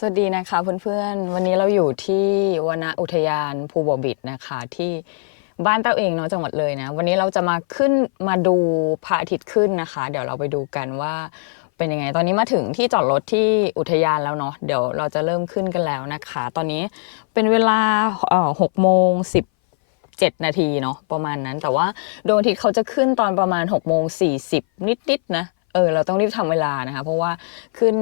สวัสดีนะคะเพื่อนๆ วันนี้เราอยู่ที่วนอุทยานภูบ่อบิดนะคะที่บ้านเต้าเองเนาะจังหวัดเลยนะ วันนี้เราจะมาขึ้นมาดูพระอาทิตย์ขึ้นนะคะ เดี๋ยวเราไปดูกันว่าเป็นยังไง ตอนนี้มาถึงที่จอดรถที่อุทยานแล้วเนาะเดี๋ยวเราจะเริ่มขึ้นกันแล้วนะคะ ตอนนี้เป็นเวลาหกโมงสิบเจ็ดนาทีเนาะประมาณนั้นแต่ว่าดวงอาทิตย์เขาจะขึ้นตอนประมาณ6กโมงสี่สิบนิดๆนะ เออเราต้องรีบทำเวลานะคะ เพราะว่าขึ้น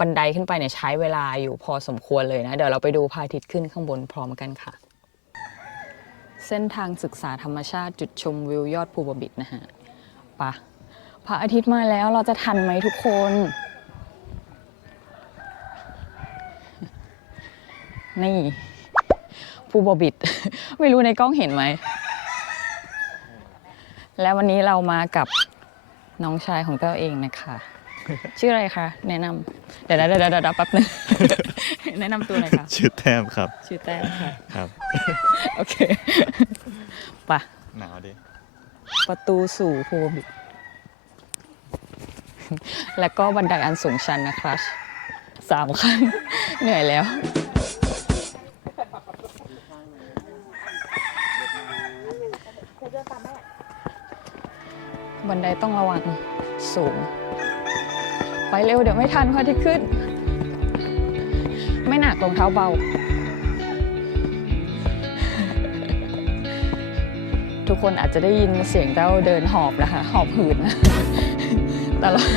บันไดขึ้นไปเนี่ยใช้เวลาอยู่พอสมควรเลยนะ เดี๋ยวเราไปดูพระอาทิตย์ขึ้นข้างบนพร้อมกันค่ะ เส้นทางศึกษาธรรมชาติจุดชมวิวยอดภูบบิดนะฮะปะพระอาทิตย์มาแล้วเราจะทันไหมทุกคน นี่ภูบบิด ไม่รู้ในกล้องเห็นไหม และวันนี้เรามากับ น้องชายของเต้าเองนะคะ ชื่ออะไรคะ แนะนำเดี๋ยวเดี๋ยวเดี๋ยวเดี๋ยวแป๊บนึง แนะนำตัวหน่อยค่ะ ชื่อแต้มครับชื่อแต้มค่ะ ครับ โอเคไปะหนาวดิประตูสู่ภูบิกแล้วก็บันไดอันสูงชันนะคะสามขั้นเหนื่อยแล้ว บันไดต้องระวังสูง ไปเร็วเดี๋ยวไม่ทันพอทิตย์ขึ้น ไม่หนักรองเท้าเบา ทุกคนอาจจะได้ยินเสียงเต้าเดินหอบนะคะ หอบหืดนะตลอด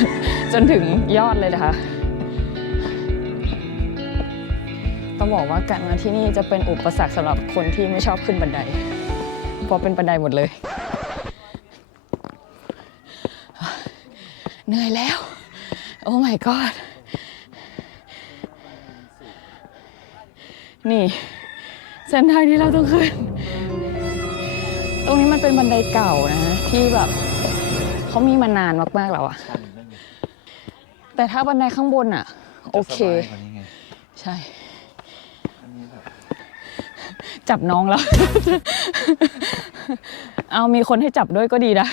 จนถึงยอดเลยนะคะ ต้องบอกว่าการมาที่นี่จะเป็นอุปสรรคสำหรับคนที่ไม่ชอบขึ้นบันไดเพราะเป็นบันไดหมดเลย เห นื่อยแล้ว โอ้ my god นี่ เส้นทางที่เราต้องขึ้น ตรงนี้มันเป็นบันไดเก่านะฮะที่แบบเขามีมานานมาก ๆ แล้วอะแต่ถ้าบันไดข้างบนอะโอเคจะสบายกว่านี้ไงใช่อันนี้แบบจับน้องแล้ว เอามีคนให้จับด้วยก็ดีนะ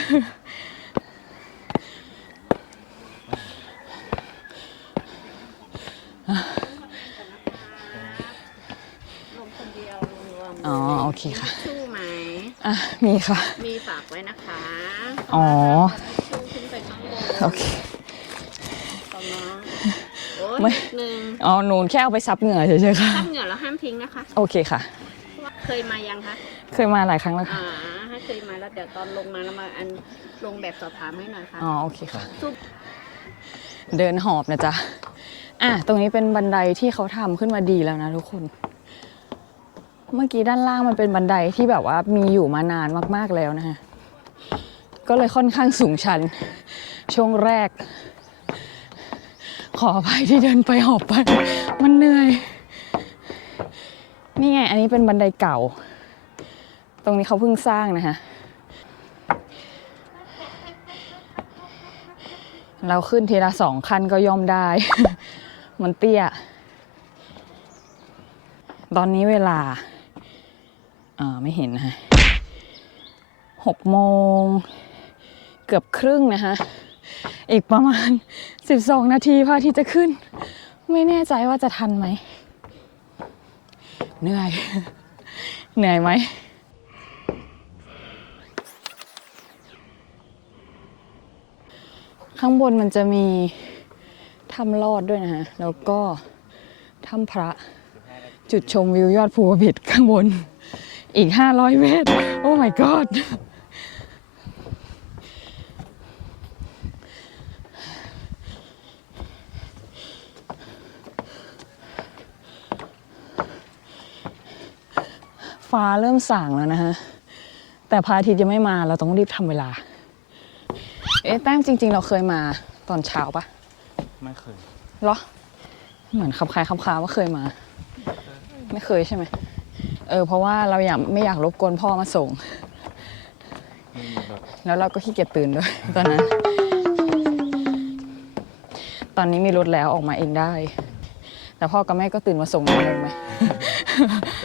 อ๋อโอเคค่ะชู่ไหมอะมีค่ะ มีฝากไว้นะคะอ๋อชู่ขึ้นไปข้างบนโอเคตอนน้องโอ้ยไม่นิดนึงอ๋อหนูแค่เอาไปซับเหงื่อเฉยๆค่ะห้ามเหงื่อแล้วห้ามทิ้งนะคะ โอเคค่ะ เคยมายังคะเคยมาหลายครั้งแล้วค่ะอ่าถ้าเคยมาแล้วเดี๋ยวตอนลงมาแล้วมาอันลงแบบสอบถามให้หน่อยค่ะอ๋อโอเคค่ะซุปเดินหอบนะจ๊ะอะตรงนี้เป็นบันไดที่เขาทำขึ้นมาดีแล้วนะทุกคน เมื่อกี้ด้านล่างมันเป็นบันไดที่แบบว่ามีอยู่มานานมากๆแล้วนะฮะก็เลยค่อนข้างสูงชัน ช่วงแรก ขออภัยที่เดินไปหอบไปมันเหนื่อย นี่ไง อันนี้เป็นบันไดเก่า ตรงนี้เขาเพิ่งสร้างนะฮะเราขึ้นทีละสองขั้นก็ย่อมได้ มันเตี้ย ตอนนี้เวลา อ่าไม่เห็นนะหกโมงเกือบครึ่งนะคะอีกประมาณ 12 นาทีพระอาทิตย์จะขึ้น ไม่แน่ใจว่าจะทันไหม เหนื่อย เหนื่อยไหมข้างบนมันจะมีถ้ำลอดด้วยนะฮะ แล้วก็ถ้ำพระจุดชมวิวยอดภูเบิดข้างบน อีก 500 เมตร โอ้ my god ฟ้าเริ่มส่างแล้วนะฮะ แต่พระอาทิตย์ยังไม่มาเราต้องรีบทำเวลา เอ๊ะแต้มจริง ๆ เราเคยมาตอนเช้าปะไม่เคย เหรอ เหมือนขับคล้ายขับคาว่าเคยมา ไม่เคยใช่ไหม เออเพราะว่าเราอยากไม่อยากรบกวนพ่อมาส่งไม่มีรถแล้วเราก็ขี้เกียจตื่นด้วยตอนนั้น ตอนนี้มีรถแล้วออกมาเองได้ แต่พ่อกับแม่ก็ตื่นมาส่งงงไหม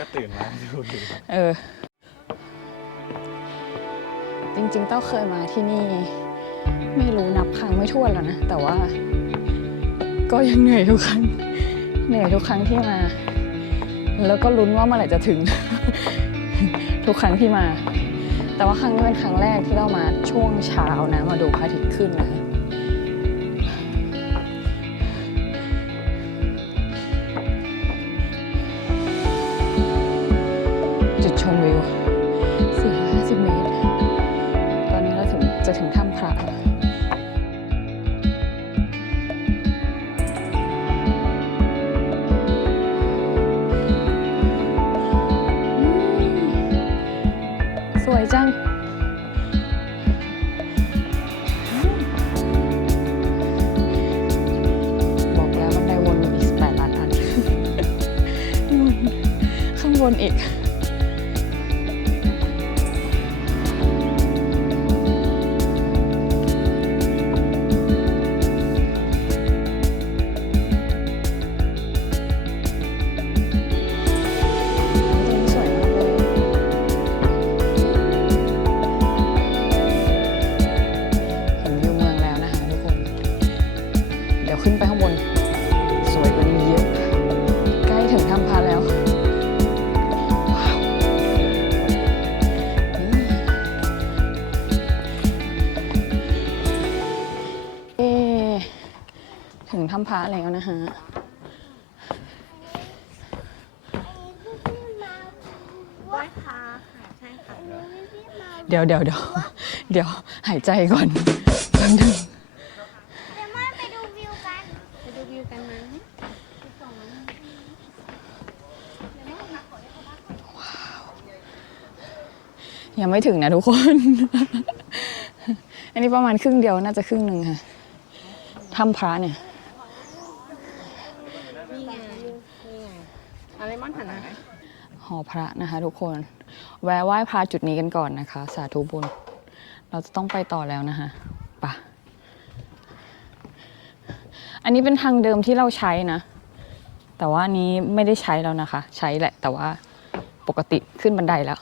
ก็ตื่นมาดูดูเออ จริงๆเต้าเคยมาที่นี่ ไม่รู้นับครั้งไม่ถ้วนแล้วนะ แต่ว่า ก็ยังเหนื่อยทุกครั้งในนื่อยทุกครั้งที่มา แล้วก็ลุ้นว่าเมื่อไหร่จะถึง ทุกครั้งที่มา แต่ว่าครั้งนี้เป็นครั้งแรกที่เรามาช่วงเช้านะ มาดูพระอาทิตย์ขึ้นนะ พระแล้วนะฮะไหว้พระค่ะใช่ค่ะเดี๋ยวเดี๋ยวเดี๋ยวเดี๋ยวหายใจก่อนแป๊บนึงไปดูวิวกันไหมยังไม่ถึงนะทุกคน อันนี้ประมาณครึ่งเดียวน่าจะครึ่งหนึ่งค่ะถ้ำพระเนี่ย นี่ไงนี่ไงอะไรมอนหันนะ หอ พระนะคะทุกคน แวะไหว้พระจุดนี้กันก่อนนะคะ สาธุบุญ เราจะต้องไปต่อแล้วนะคะปะอันนี้เป็นทางเดิมที่เราใช้นะ แต่ว่านี้ไม่ได้ใช้แล้วนะคะ ใช้แหละ แต่ว่าปกติขึ้นบันไดแล้ว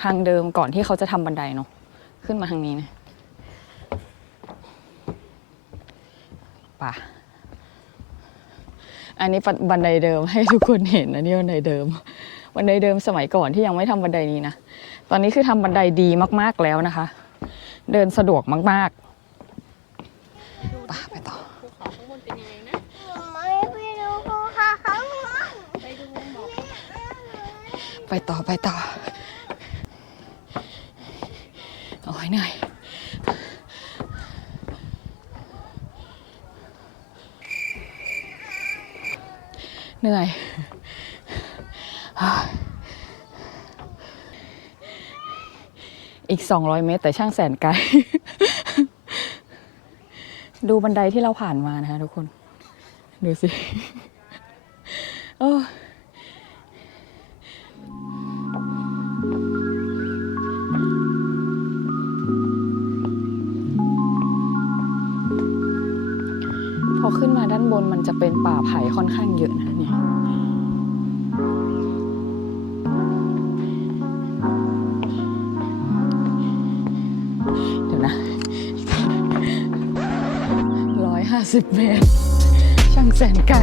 ทางเดิมก่อนที่เขาจะทำบันไดเนาะขึ้นมาทางนี้นะป่ะอันนี้บันไดเดิมให้ทุกคนเห็นนะนี่บันไดเดิม บันไดเดิมสมัยก่อนที่ยังไม่ทำบันไดนี้นะ ตอนนี้คือทำบันไดดีมาก ๆแล้วนะคะ เดินสะดวกมากๆไปไปต่อภูเขาข้างบนเป็นยังไงนะไม่ไปดูภูเขาข้างบนไปดูหมอกไปต่อไปต่อโอ้ยเหนื่อยเหนื่อย อีก 200 เมตร แต่ช่างแสนไกล ดูบันไดที่เราผ่านมานะคะทุกคน ดูสิโอ้พอขึ้นมาด้านบนมันจะเป็นป่าไผ่ค่อนข้างเยอะนะเนี่ย 60 เมตร ช่างแสนไกล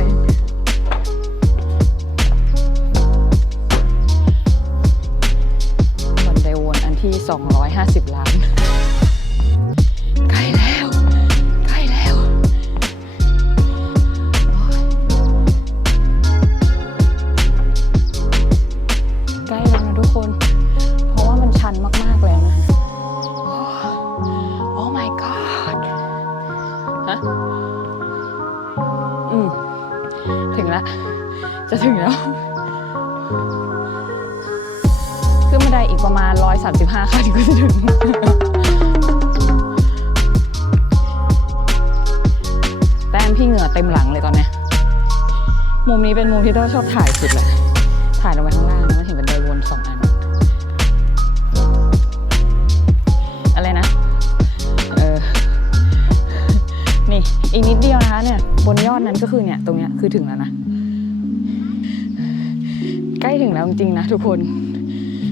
นั้นก็คือเนี่ยตรงเนี้ยคือถึงแล้วนะ ใกล้ถึงแล้วจริงๆนะทุกคน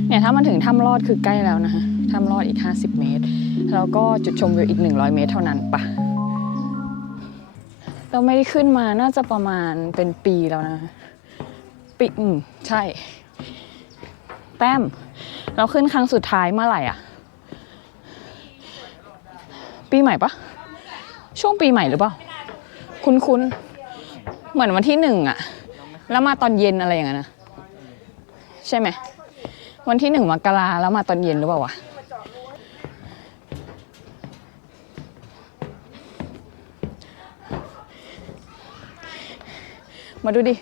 เนี่ยถ้ามันถึงถ้ำลอดคือใกล้แล้วนะคะถ้ำลอดอีก 50 เมตร แล้วก็จุดชมวิวอีก 100 เมตรเท่านั้นปะเราไม่ได้ขึ้นมาน่าจะประมาณเป็นปีแล้วนะ ปีอืมใช่ แต้ม เราขึ้นครั้งสุดท้ายเมื่อไหร่อะ ปีใหม่ปะช่วงปีใหม่หรือเปล่า คุ้นๆ เหมือนวันที่หนึ่งอะแล้วมาตอนเย็นอะไรอย่างเงี้ยนะใช่ไหมวันที่หนึ่งมกราแล้วมาตอนเย็นหรือเปล่าวะมาดูดิ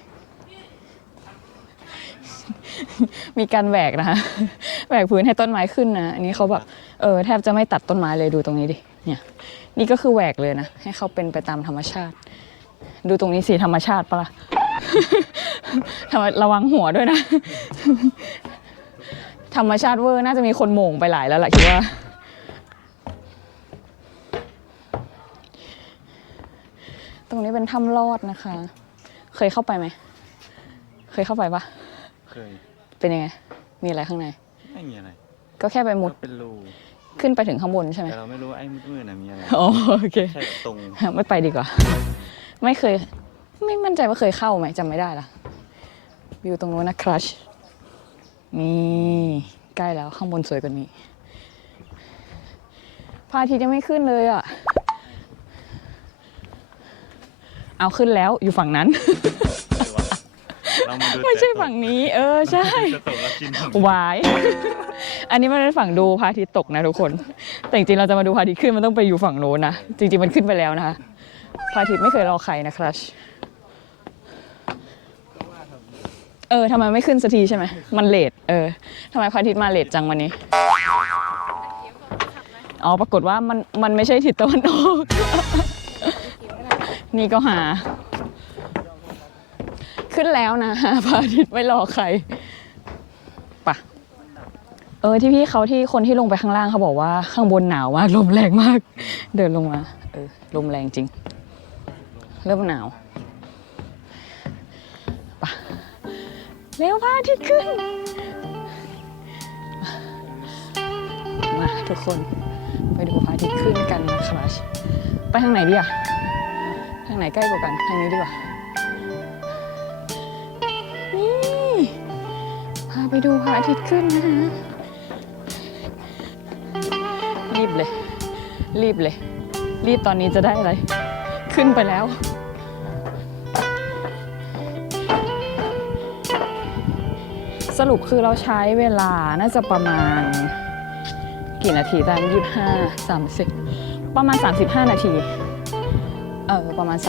มีการแหวกนะคะแหวกพื้นให้ต้นไม้ขึ้นนะ อันนี้เขาแบบเออแทบจะไม่ตัดต้นไม้เลยดูตรงนี้ดิ เนี่ย นี่ก็คือแหวกเลยนะ ให้เขาเป็นไปตามธรรมชาติ ดูตรงนี้สิธรรมชาติปะล่ะทำไมระวังหัวด้วยนะ ธรรมชาติเวอร์น่าจะมีคนโหม่งไปหลายแล้วแหละคิดว่า ตรงนี้เป็นถ้ำลอดนะคะ เคยเข้าไปไหม เคยเข้าไปปะเคย เป็นยังไง มีอะไรข้างใน ไม่มีอะไร ก็แค่ไปมุดก็เป็นรูขึ้นไปถึงข้างบนใช่ไหมแต่เราไม่รู้ว่าไอ้มืดๆน่ะมีอะไรอ๋อโอเค แค่ตรง ไม่ไปดีกว่า ไม่เคย ไม่มั่นใจว่าเคยเข้าไหมจำไม่ได้ละวิวตรงนู้นนะครัชนี่ใกล้แล้วข้างบนสวยกว่านี้พระอาทิตย์ยังไม่ขึ้นเลยอะ เอาขึ้นแล้วอยู่ฝั่งนั้นเรามาดูไม่ใช่แต่ฝั่งนี้ เออใช่จะตกแล้วกินฝั่งวาย อันนี้มันเป็นฝั่งดูพระอาทิตย์ตกนะทุกคน แต่จริงๆเราจะมาดูพระอาทิตย์ขึ้นมันต้องไปอยู่ฝั่งโน้นนะ จริง ๆมันขึ้นไปแล้วนะคะ พระอาทิตย์ไม่เคยรอใครนะครัชเออทำไมไม่ขึ้นสักทีใช่ไหม มันเลทเออทำไมพระอาทิตย์มาเลทจังวันนี้ อ๋อ ปรากฏว่ามันมันไม่ใช่ทิศตะวันออก นี่ก็หา ขึ้นแล้วนะพระอาทิตย์ไม่รอใครปะเออที่พี่เขาที่คนที่ลงไปข้างล่างเขาบอกว่าข้างบนหนาวมากลมแรงมาก เดินลงมา เออลมแรงจริง เริ่มหนาวปะเร็วพระอาทิตย์ขึ้น มาทุกคนไปดูพระอาทิตย์ขึ้นกันนะครับไปทางไหนดีอะทางไหนใกล้กว่ากัน ทางนี้ดีกว่า นี่พาไปดูพระอาทิตย์ขึ้นนะคะรีบเลย รีบเลย รีบตอนนี้จะได้อะไร ขึ้นไปแล้ว สรุปคือเราใช้เวลาน่าจะประมาณ กี่นาทีตามยี่ห้าสามสิบประมาณ 35 นาที เออประมาณ 35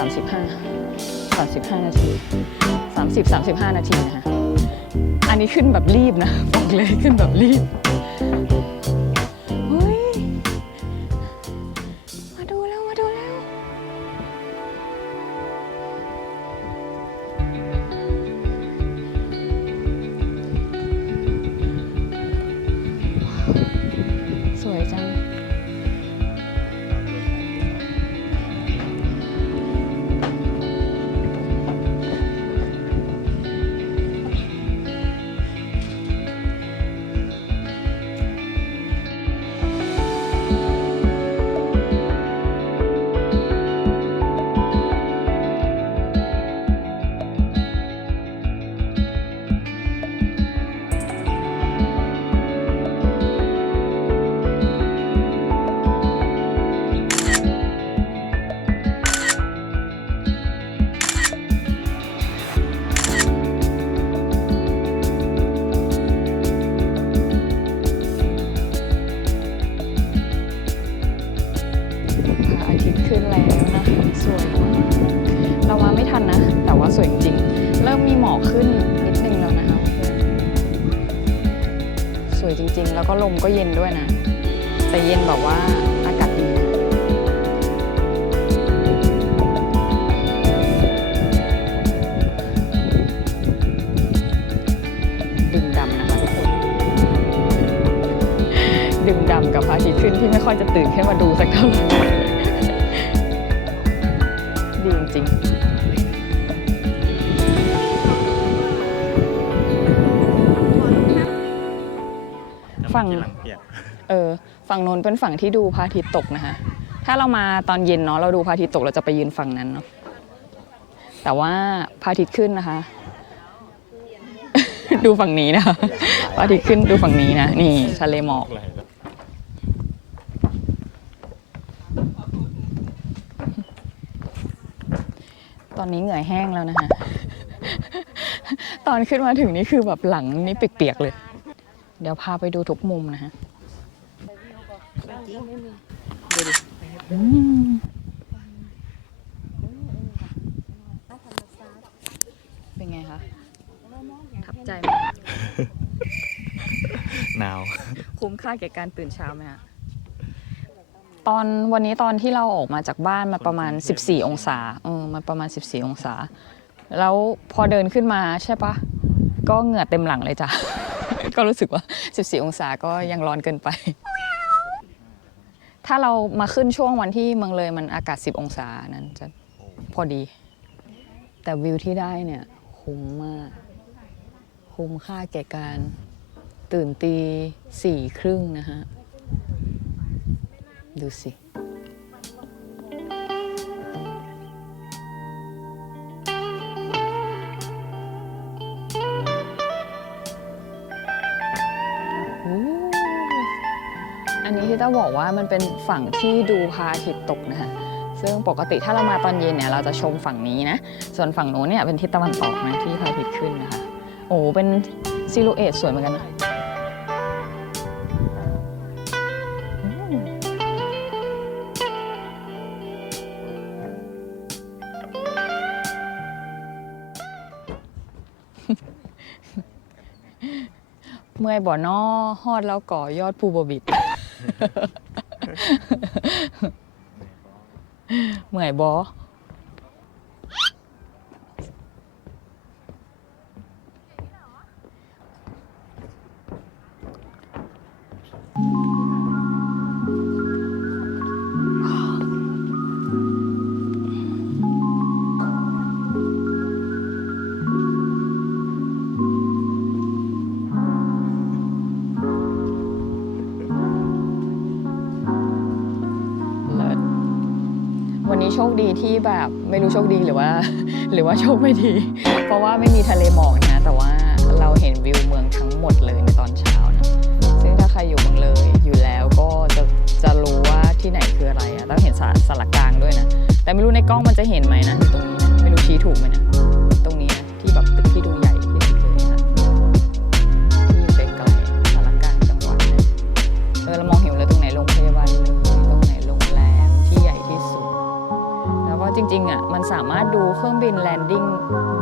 35 นาที 30 35 นาทีนะคะอันนี้ขึ้นแบบรีบนะบอกเลยขึ้นแบบรีบ อกขึ้นนิดนึงแล้วนะคะสวยจริงๆ แล้วก็ลมก็เย็นด้วยนะ แต่เย็นแบบว่าอากาศดีดื่มดำนะคะทุกคนดื่มดำกับพระอาทิตย์ขึ้นที่ไม่ค่อยจะตื่นขึ้นมาดูสักเท่าไหร่ ฝั่งกินหลังเปียกเออฝั่งโน้นเป็นฝั่งที่ดูพระอาทิตย์ตกนะคะถ้าเรามาตอนเย็นเนาะเราดูพระอาทิตย์ตกเราจะไปยืนฝั่งนั้นเนาะแต่ว่าพระอาทิตย์ขึ้นนะคะ ดูฝั่งนี้นะคะพระอาทิตย์ขึ้นดูฝั่งนี้นะนี่ทะเลหมอกตอนนี้เหงื่อแห้งแล้วนะคะ ตอนขึ้นมาถึงนี่คือแบบหลังนี่เปียกๆเลย เดี๋ยวพาไปดูทุกมุมนะฮะอืมเป็นไงคะทับใจไหมหนาว คุ้มค่าแก่การตื่นเช้าไหมคะตอนวันนี้ตอนที่เราออกมาจากบ้านมาประมาณ 14 องศาเออมันประมาณ 14 องศา แล้วพอเดินขึ้นมาใช่ปะก็เหงื่อเต็มหลังเลยจ้ะ ก็รู้สึกว่า 14 องศาก็ยังร้อนเกินไป ถ้าเรามาขึ้นช่วงวันที่เมืองเลยมันอากาศ 10 องศานั้นจะพอดี แต่วิวที่ได้เนี่ยคุ้มมาก คุ้มค่าแก่การตื่นตีสี่ครึ่งนะฮะ ดูสิ ที่ต้าบอกว่ามันเป็นฝั่งที่ดูพระอาทิตย์ตกนะฮะซึ่งปกติถ้าเรามาตอนเย็นเนี่ยเราจะชมฝั่งนี้นะ ส่วนฝั่งโน้นเนี่ยเป็นทิศตะวันตกนะที่พระอาทิตย์ขึ้นนะคะ โอ้เป็นซิลูเอตสวยเหมือนกันนะเมื่อยบ่อนอฮอดแล้วก่อยอดภูบบิด เมื่อยบอ ชคดีที่แบบไม่รู้โชคดีหรือว่า หรือว่าโชคไม่ดี เพราะว่าไม่มีทะเลหมอกนะ แต่ว่าเราเห็นวิวเมืองทั้งหมดเลยในตอนเช้านะซึ่งถ้าใครอยู่เมืองเลยอยู่แล้วก็จะจะรู้ว่าที่ไหนคืออะไรอะต้องเห็นสาสารกลางด้วยนะ แต่ไม่รู้ในกล้องมันจะเห็นไหมนะอยู่ตรงนี้นะไม่รู้ชี้ถูกไหมนะ มันสามารถดูเครื่องบินแลนดิ้ง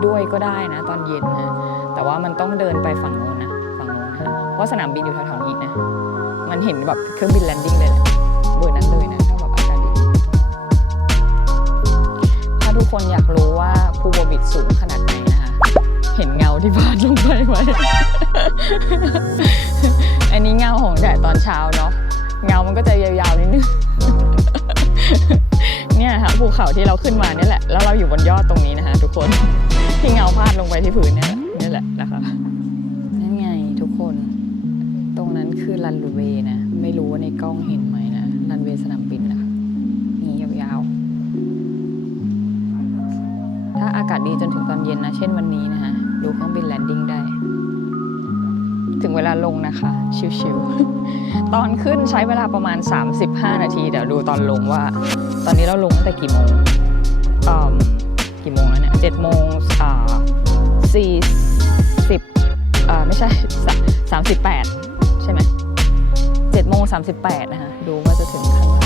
ด้วยก็ได้นะ ตอนเย็นนะแต่ว่ามันต้องเดินไปฝั่งโน้นนะฝั่งโน้นนะเพราะสนามบินอยู่แถวๆนี้นะมันเห็นแบบเครื่องบินแลนดิ้งเลยแหละเบอร์นั้นเลยนะถ้าแบบอากาศดีถ้าทุกคนอยากรู้ว่าภูโบบิดสูงขนาดไหนนะคะ เห็นเงาที่พาดลงไปไหมอันนี้เงาของแดดตอนเช้าเนาะเงามันก็จะยาวๆนิดนึง นี่ยค่ะภูเขาที่เราขึ้นมาเนี่ยแหละแล้วเราอยู่บนยอดตรงนี้นะคะ ทุกคนที่เงาพาดลงไปที่พื้นเนี่ยแหละนี่แหละนะคะนั่นไงทุกคน ตรงนั้นคือรันเวย์นะ ไม่รู้ว่าในกล้องเห็นไหมนะรันเวย์สนามบินนะคะนี่ยาวๆ ถ้าอากาศดีจนถึงตอนเย็นนะ เช่นวันนี้นะคะดูเครื่องบินแลนดิ้งได้ ถึงเวลาลงนะคะ ชิวๆ ตอนขึ้นใช้เวลาประมาณ 35 นาที เดี๋ยวดูตอนลงว่า ตอนนี้เราลงตั้งแต่กี่โมงกี่โมงแล้วเนี่ยเจ็ดโมงอ่าสี่สิบอ่าไม่ใช่สามสิบแปดใช่ไหมเจ็ดโมงสามสิบแปดนะคะ ดูว่าจะถึงข้าง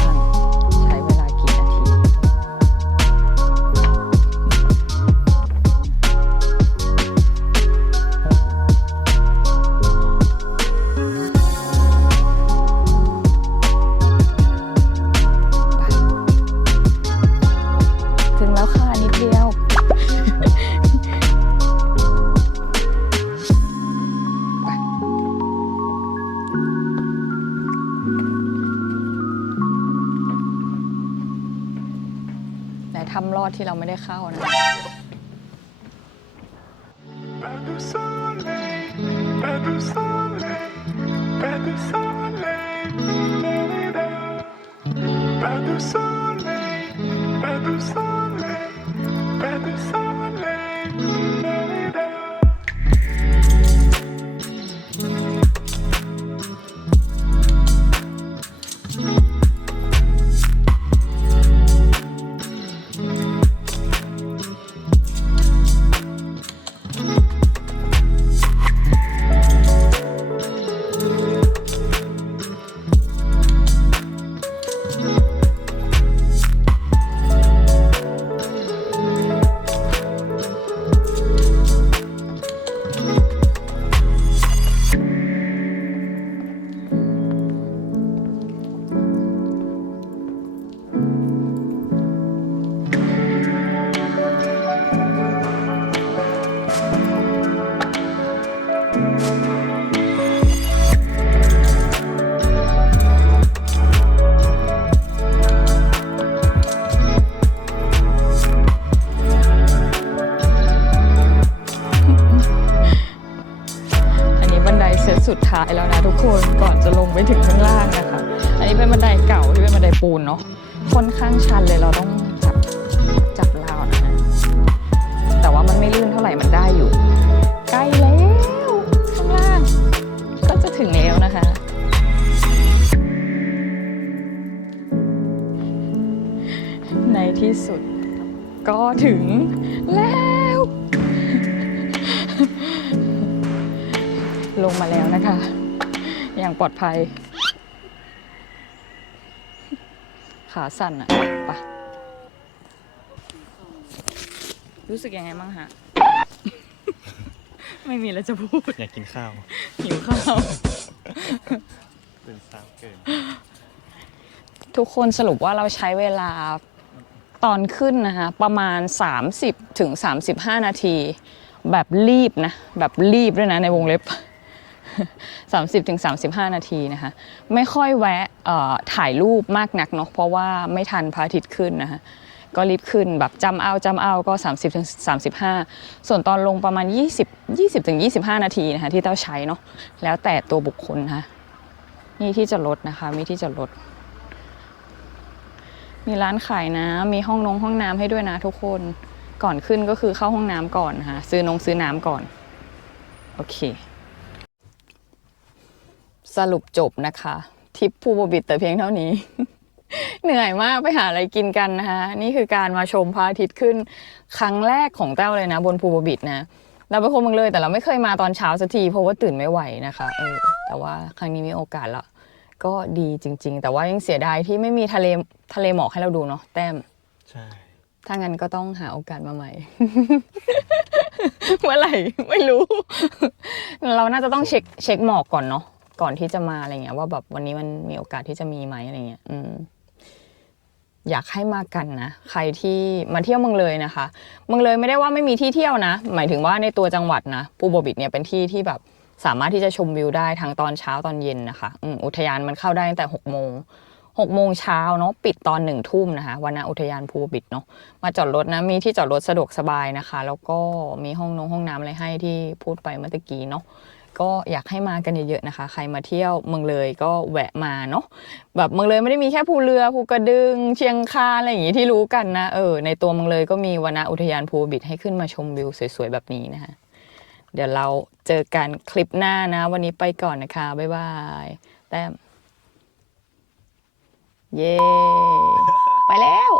ท้ายแล้วนะทุกคนก่อนจะลงไปถึงข้างล่างนะคะ อันนี้เป็นบันไดเก่าที่เป็นบันไดปูนเนาะค่อนข้างชันเลยเราต้องจับจับราวนะฮะแต่ว่ามันไม่ลื่นเท่าไหร่มันได้อยู่ ใกล้แล้วข้างล่าง ก็จะถึงแล้วนะคะในที่สุดก็ถึงแล้ว ลงมาแล้วนะคะ อย่างปลอดภัย ขาสั่นอะไปะรู้สึกยังไงบ้างฮะ ไม่มีอะไรจะพูด อยากกินข้าวหิวข้าว ตื่นเช้าเกินทุกคนสรุปว่าเราใช้เวลาตอนขึ้นนะคะ ประมาณ 30ถึง35 นาที แบบรีบนะ แบบรีบด้วยนะในวงเล็บ 30ถึง35นาทีนะคะ ไม่ค่อยแวะถ่ายรูปมากนักเนาะเพราะว่าไม่ทันพระอาทิตย์ขึ้นนะคะก็รีบขึ้นแบบจำเอาจำเอาก็ 30ถึง35ส่วนตอนลงประมาณ 20 20ถึง25 นาทีนะคะที่เต้าใช้เนาะแล้วแต่ตัวบุคคลนะคะนี่ที่จอดนะคะมีที่จอดมีร้านขายน้ำมีห้องนงห้องน้ำให้ด้วยนะทุกคนก่อนขึ้นก็คือเข้าห้องน้ำก่อนนะคะซื้อนงซื้อน้ำก่อน โอเค สรุปจบนะคะทริปภูบบิตแต่เพียงเท่านี้ เหนื่อยมากไปหาอะไรกินกันนะคะนี่คือการมาชมพระอาทิตย์ขึ้น ครั้งแรกของเต้าเลยนะ บนภูบบิตนะเราเป็นคนเมืองเลยแต่เราไม่เคยมาตอนเช้าสักทีเพราะว่าตื่นไม่ไหวนะคะเออแต่ว่าครั้งนี้มีโอกาสละก็ดีจริง ๆ แต่ว่ายังเสียดายที่ไม่มีทะเลทะเลหมอกให้เราดูเนาะแต้มใช่ถ้างั้นก็ต้องหาโอกาสมาใหม่ เมื่อไหร่ ไม่รู้ เราน่าจะต้องเช็คเช็คหมอกก่อนเนาะ ก่อนที่จะมาอะไรเงี้ยว่าแบบวันนี้มันมีโอกาสที่จะมีไหมอะไรเงี้ยอืมอยากให้มากันนะ ใครที่มาเที่ยวเมืองเลยนะคะ เมืองเลยไม่ได้ว่าไม่มีที่เที่ยวนะ หมายถึงว่าในตัวจังหวัดนะปูโบบิดเนี่ยเป็นที่ที่แบบสามารถที่จะชมวิวได้ทั้งตอนเช้าตอนเย็นนะคะอือุทยานมันเข้าได้ตั้งแต่6กโมงหกโมงเช้าเนาะปิดตอนหนึ่งทุ่มนะคะวันอุทยานภูบบิดเนาะมาจอดรถนะมีที่จอดรถสะดวกสบายนะคะ แล้วก็มีห้องนงห้องน้ำอะไรให้ที่พูดไปเมื่อกี้เนาะ ก็อยากให้มากันเยอะๆนะคะ ใครมาเที่ยวเมืองเลยก็แวะมาเนาะแบบเมืองเลยไม่ได้มีแค่ภูเรือภูกระดึง เชียงคานอะไรอย่างงี้ที่รู้กันนะเออในตัวเมืองเลยก็มีวรรณอุทยานภูบิดให้ขึ้นมาชมวิวสวยๆแบบนี้นะคะ เดี๋ยวเราเจอกันคลิปหน้านะ วันนี้ไปก่อนนะคะบ๊ายบายแต้มเย้ไปแล้ว